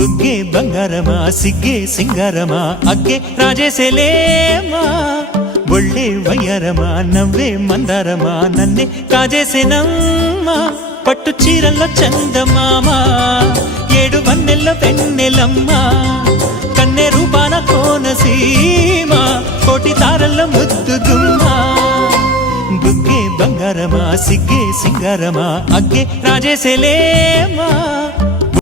బుగ్గే బంగారమా సిగ్గే సింగారమా అగ్గే రాజేసేలేమా ఒళ్ళే వయ్యారమా నవ్వే మందారమా నన్నే కాజేసేనమ్మా పట్టు చీరల్లో చందమామా ఏడు వన్నెల్లో వెన్నెలమ్మా కన్నె రూపాన కోనసీమ కోటి తారల్లో ముద్దుగుమ్మా బుగ్గే బంగారమా సిగ్గే సింగారమా అగ్గే రాజేసేలేమా